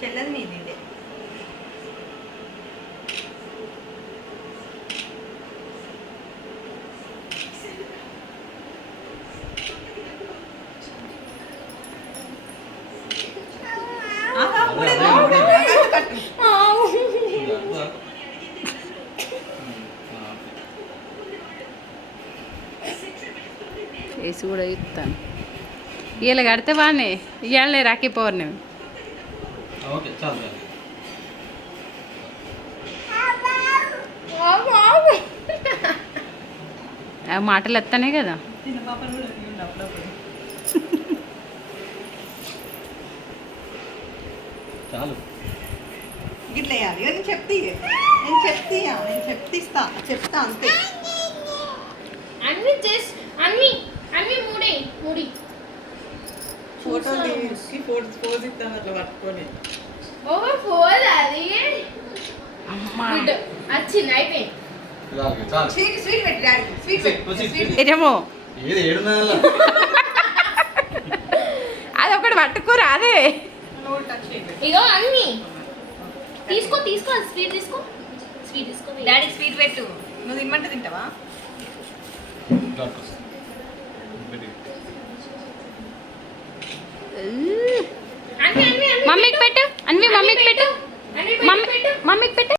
చెల్లది నీది ఇదే. వేసి కూడా ఇస్తాను. ఇవాళ కడితే బాగానే ఇవాళ రాఖీ పౌర్ణమి. ఆ మాటలు ఎత్తానే కదా. చాలు గిట్ల వేయాలి. నేను చెప్తా అంతే. అన్ని జస్ట్ అన్ని మూడి ఫోటో తీసి పోజ్ ఇస్తాను అట్లా పట్టుకొని. ఓవర్ ఫోర్ అది వచ్చింది అయిపోయింది. స్వీట్ పెట్టి డాడీ స్వీట్ ఏమో అదొకటి పట్టుకోరా అదే. ఇగో అన్ని తీసుకో స్వీట్ తీసుకో డాడీ స్వీట్ పెట్టు. నువ్వు తినమంటే తింటావా? అన్ని మమ్మీకి పెట్టు. అన్వి మమ్మీకి పెట్టు. మమ్మీకి పెట్టు.